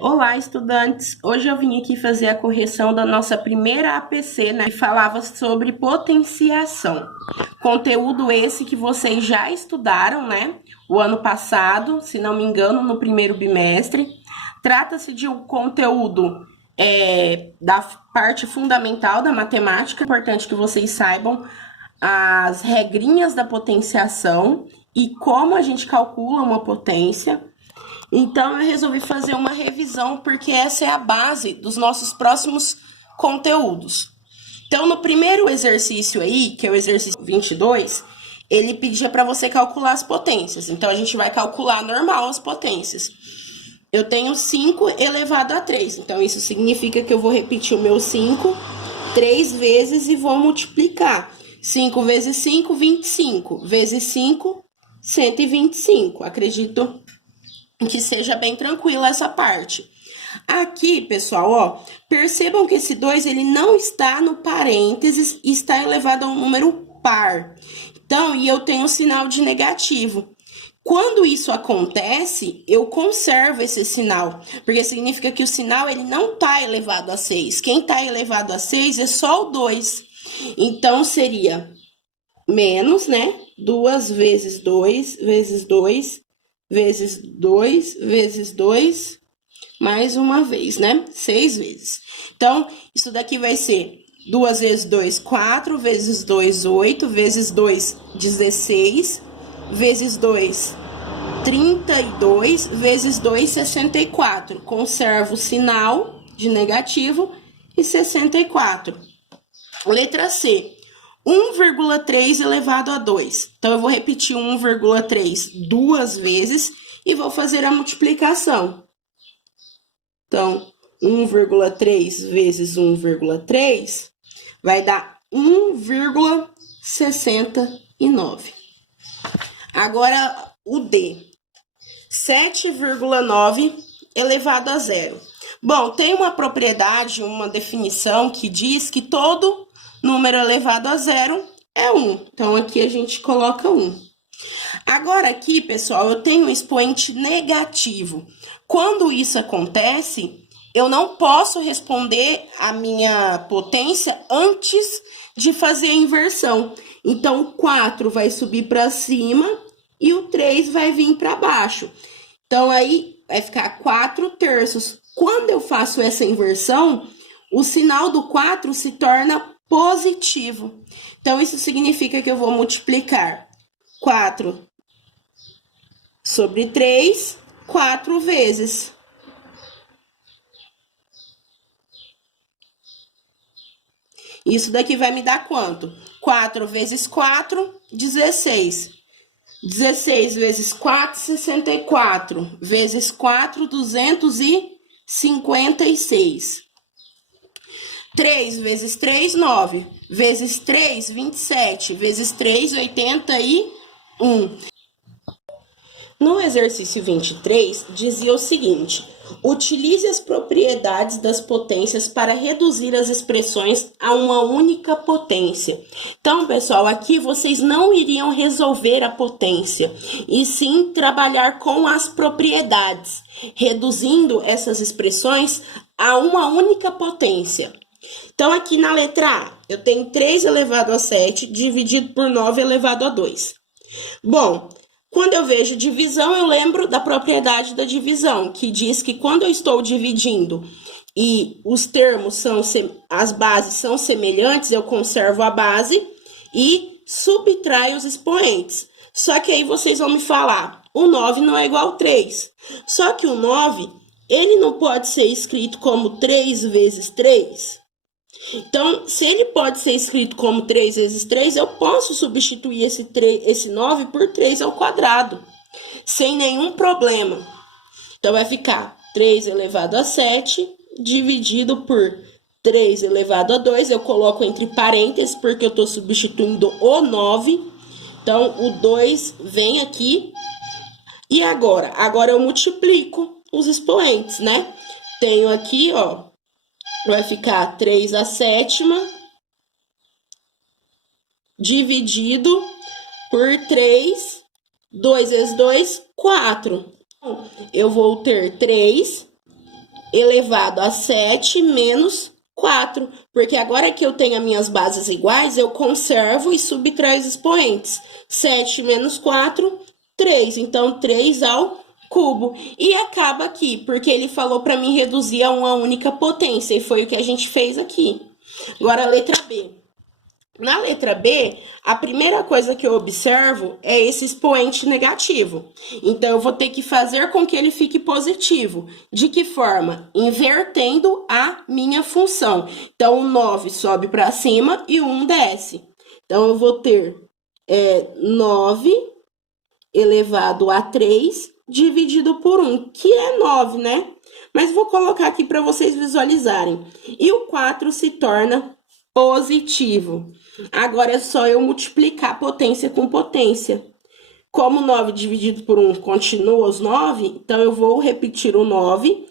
Olá, estudantes! Hoje eu vim aqui fazer a correção da nossa primeira APC, né? Que falava sobre potenciação. Conteúdo esse que vocês já estudaram, né? O ano passado, se não me engano, no primeiro bimestre. Trata-se de um conteúdo da parte fundamental da matemática. É importante que vocês saibam as regrinhas da potenciação e como a gente calcula uma potência. Então, eu resolvi fazer uma revisão, porque essa é a base dos nossos próximos conteúdos. Então, no primeiro exercício aí, que é o exercício 22, ele pedia para você calcular as potências. Então, a gente vai calcular normal as potências. Eu tenho 5 elevado a 3. Então, isso significa que eu vou repetir o meu 5 3 vezes e vou multiplicar. 5 vezes 5, 25. Vezes 5, 125. Acredito que seja bem tranquila essa parte. Aqui, pessoal, ó, percebam que esse 2, ele não está no parênteses, está elevado a um número par. Então, e eu tenho um sinal de negativo. Quando isso acontece, eu conservo esse sinal, porque significa que o sinal ele não está elevado a 6. Quem está elevado a 6 é só o 2. Então, seria menos, né? 2 vezes 2, vezes 2, vezes 2, vezes 2, mais uma vez, né? 6 vezes. Então, isso daqui vai ser 2 vezes 2, 4, vezes 2, 8, vezes 2, 16, vezes 2, 32, vezes 2, 64. Conservo o sinal de negativo e 64. Letra C. 1,3 elevado a 2. Então, eu vou repetir 1,3 duas vezes e vou fazer a multiplicação. Então, 1,3 vezes 1,3 vai dar 1,69. Agora, o D. 7,9 elevado a 0. Bom, tem uma propriedade, uma definição que diz que todo número elevado a 0 é 1. Então, aqui a gente coloca 1. Agora, aqui, pessoal, eu tenho um expoente negativo. Quando isso acontece, eu não posso responder a minha potência antes de fazer a inversão. Então, o 4 vai subir para cima e o 3 vai vir para baixo. Então, aí vai ficar 4 terços. Quando eu faço essa inversão, o sinal do 4 se torna positivo. Então, isso significa que eu vou multiplicar 4 sobre 3, 4 vezes. Isso daqui vai me dar quanto? 4 vezes 4, 16. 16 vezes 4, 64. Vezes 4, 256. 3 vezes 3, 9. Vezes 3, 27. Vezes 3, 81. No exercício 23, dizia o seguinte: utilize as propriedades das potências para reduzir as expressões a uma única potência. Então, pessoal, aqui vocês não iriam resolver a potência, e sim trabalhar com as propriedades, reduzindo essas expressões a uma única potência. Então, aqui na letra A, eu tenho 3 elevado a 7 dividido por 9 elevado a 2. Bom, quando eu vejo divisão, eu lembro da propriedade da divisão, que diz que quando eu estou dividindo e os termos as bases são semelhantes, eu conservo a base e subtraio os expoentes. Só que aí vocês vão me falar, o 9 não é igual a 3. Só que o 9, ele não pode ser escrito como 3 vezes 3. Então, se ele pode ser escrito como 3 vezes 3, eu posso substituir esse 9 por 3 ao quadrado, sem nenhum problema. Então, vai ficar 3 elevado a 7, dividido por 3 elevado a 2. Eu coloco entre parênteses, porque eu estou substituindo o 9. Então, o 2 vem aqui. E agora? Agora eu multiplico os expoentes, né? Tenho aqui, ó. Vai ficar 3 a sétima dividido por 3, 2 vezes 2, 4. Eu vou ter 3 elevado a 7 menos 4, porque agora que eu tenho as minhas bases iguais, eu conservo e subtraio os expoentes. 7 menos 4, 3. Então, 3 ao cubo. E acaba aqui, porque ele falou para mim reduzir a uma única potência, e foi o que a gente fez aqui. Agora, a letra B. Na letra B, a primeira coisa que eu observo é esse expoente negativo. Então, eu vou ter que fazer com que ele fique positivo. De que forma? Invertendo a minha função. Então, o 9 sobe para cima e o 1 desce. Então, eu vou ter 9 elevado a 3 dividido por 1, que é 9, né? Mas vou colocar aqui para vocês visualizarem. E o 4 se torna positivo. Agora é só eu multiplicar potência com potência. Como 9 dividido por 1 continua os 9, então eu vou repetir o 9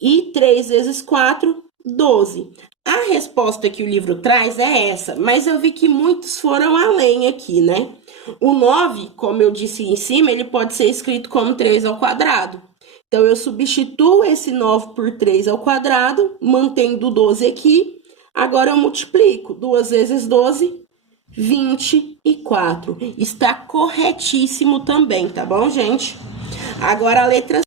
e 3 vezes 4, 12. A resposta que o livro traz é essa, mas eu vi que muitos foram além aqui, né? O 9, como eu disse em cima, ele pode ser escrito como 3 ao quadrado. Então, eu substituo esse 9 por 3 ao quadrado, mantendo o 12 aqui. Agora, eu multiplico. 2 vezes 12, 24. Está corretíssimo também, tá bom, gente? Agora, a letra...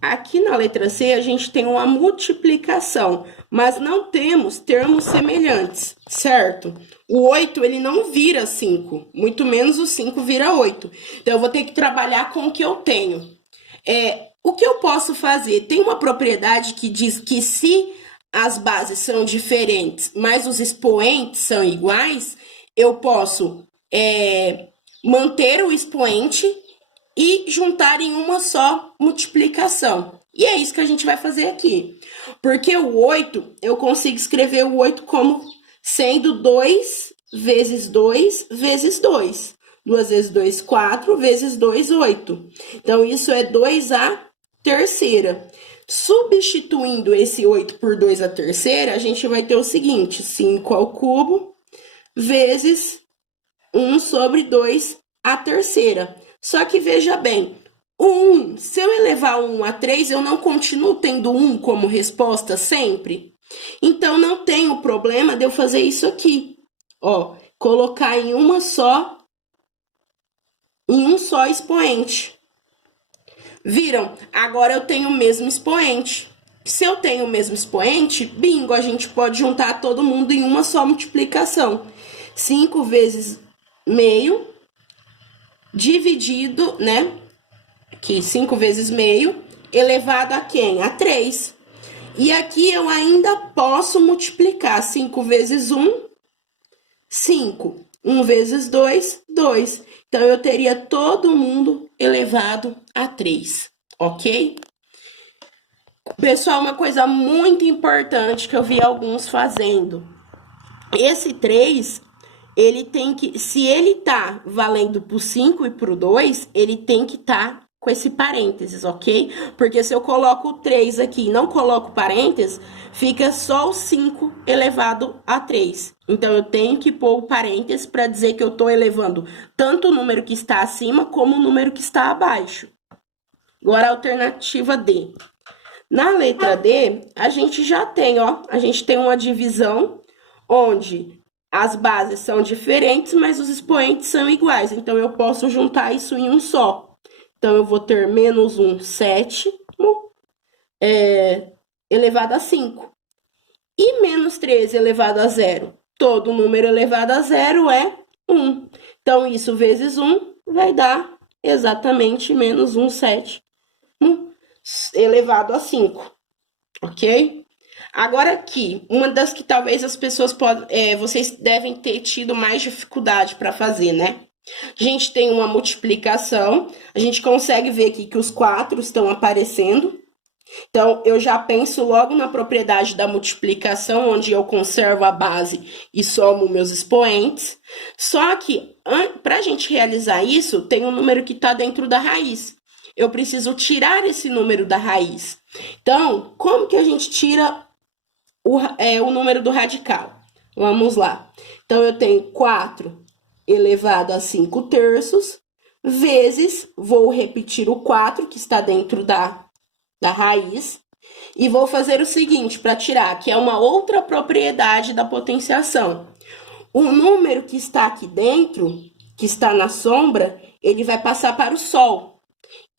Aqui na letra C, a gente tem uma multiplicação, mas não temos termos semelhantes, certo? O 8, ele não vira 5, muito menos o 5 vira 8. Então, eu vou ter que trabalhar com o que eu tenho. O que eu posso fazer? Tem uma propriedade que diz que se as bases são diferentes, mas os expoentes são iguais, eu posso manter o expoente e juntar em uma só multiplicação. E é isso que a gente vai fazer aqui. Porque o 8, eu consigo escrever o 8 como sendo 2 vezes 2 vezes 2. 2 vezes 2, 4, vezes 2, 8. Então, isso é 2 à terceira. Substituindo esse 8 por 2 à terceira, a gente vai ter o seguinte, 5 ao cubo vezes 1 sobre 2 à terceira. Só que veja bem, o 1, se eu elevar o 1 a 3, eu não continuo tendo 1 como resposta sempre? Então, não tem o problema de eu fazer isso aqui. Ó, colocar em um só expoente. Viram? Agora eu tenho o mesmo expoente. Se eu tenho o mesmo expoente, bingo, a gente pode juntar todo mundo em uma só multiplicação. 5 vezes meio, dividido, né? Aqui, 5 vezes meio, elevado a quem? A 3. E aqui eu ainda posso multiplicar 5 vezes 1, 5. 1 vezes 2, 2. Então, eu teria todo mundo elevado a 3, ok? Pessoal, uma coisa muito importante que eu vi alguns fazendo. Esse 3, ele tem que, se ele tá valendo pro 5 e pro 2, ele tem que tá com esse parênteses, ok? Porque se eu coloco o 3 aqui e não coloco parênteses, fica só o 5 elevado a 3. Então, eu tenho que pôr o parênteses para dizer que eu estou elevando tanto o número que está acima como o número que está abaixo. Agora, a alternativa D. Na letra D, a gente já tem, ó, a gente tem uma divisão onde as bases são diferentes, mas os expoentes são iguais. Então, eu posso juntar isso em um só. Então, eu vou ter menos 1 sétimo elevado a 5. E menos 13 elevado a 0. Todo número elevado a 0 é 1. Então, isso vezes 1 vai dar exatamente menos 1 sétimo elevado a 5. Ok? Agora aqui, uma das que talvez as pessoas vocês devem ter tido mais dificuldade para fazer, né? A gente tem uma multiplicação, a gente consegue ver aqui que os 4 estão aparecendo. Então, eu já penso logo na propriedade da multiplicação, onde eu conservo a base e somo meus expoentes. Só que, para a gente realizar isso, tem um número que está dentro da raiz. Eu preciso tirar esse número da raiz. Então, como que a gente tira o número do radical? Vamos lá. Então, eu tenho 4 elevado a 5 terços, vezes, vou repetir o 4, que está dentro da raiz, E vou fazer o seguinte para tirar, que é uma outra propriedade da potenciação. O número que está aqui dentro, que está na sombra, ele vai passar para o Sol.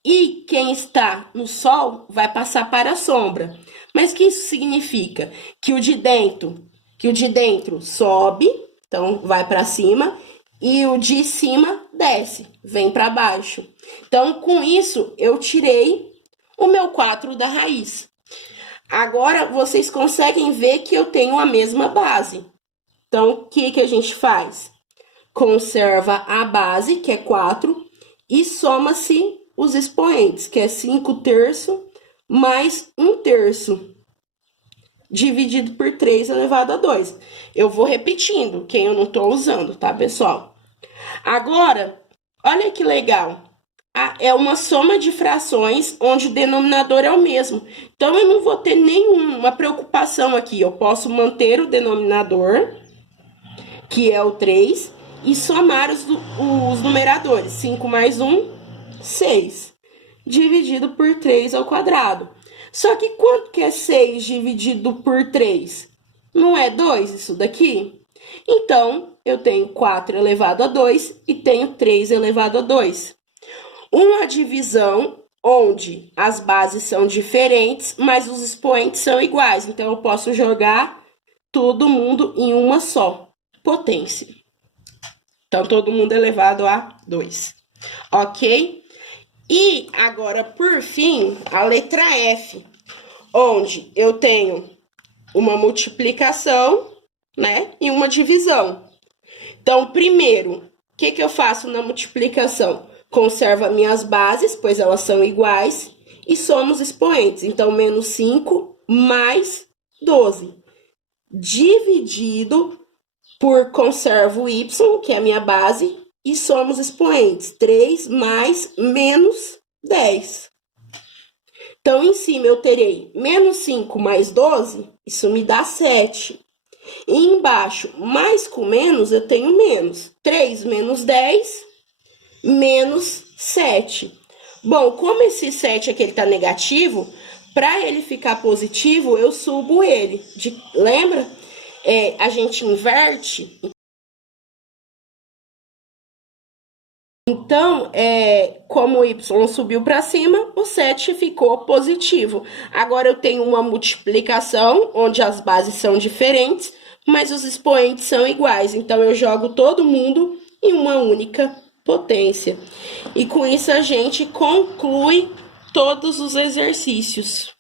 E quem está no Sol vai passar para a sombra. Mas o que isso significa? Que o de dentro sobe, então vai para cima, e o de cima desce, vem para baixo. Então, com isso, eu tirei o meu 4 da raiz. Agora, vocês conseguem ver que eu tenho a mesma base. Então, o que a gente faz? Conserva a base, que é 4, e soma-se os expoentes, que é 5/3 mais 1/3, dividido por 3 elevado a 2. Eu vou repetindo, quem eu não estou usando, tá, pessoal? Agora, olha que legal. É uma soma de frações onde o denominador é o mesmo. Então, eu não vou ter nenhuma preocupação aqui. Eu posso manter o denominador, que é o 3, e somar os numeradores. 5 mais 1, 6, dividido por 3 ao quadrado. Só que quanto que é 6 dividido por 3? Não é 2 isso daqui? Então, eu tenho 4 elevado a 2 e tenho 3 elevado a 2. Uma divisão onde as bases são diferentes, mas os expoentes são iguais. Então, eu posso jogar todo mundo em uma só potência. Então, todo mundo elevado a 2. Ok? E agora, por fim, a letra F, onde eu tenho uma multiplicação, né, e uma divisão. Então, primeiro, o que eu faço na multiplicação? Conservo minhas bases, pois elas são iguais, e somo os expoentes. Então, menos 5 mais 12, dividido por conservo y, que é a minha base, e somo os expoentes. 3 mais menos 10. Então, em cima eu terei menos 5 mais 12, isso me dá 7. E embaixo, mais com menos, eu tenho menos. 3 menos 10, menos 7. Bom, como esse 7 aqui está negativo, para ele ficar positivo, eu subo ele. Lembra? A gente inverte. Então, como o y subiu para cima, o 7 ficou positivo. Agora, eu tenho uma multiplicação, onde as bases são diferentes, mas os expoentes são iguais. Então, eu jogo todo mundo em uma única potência. E com isso, a gente conclui todos os exercícios.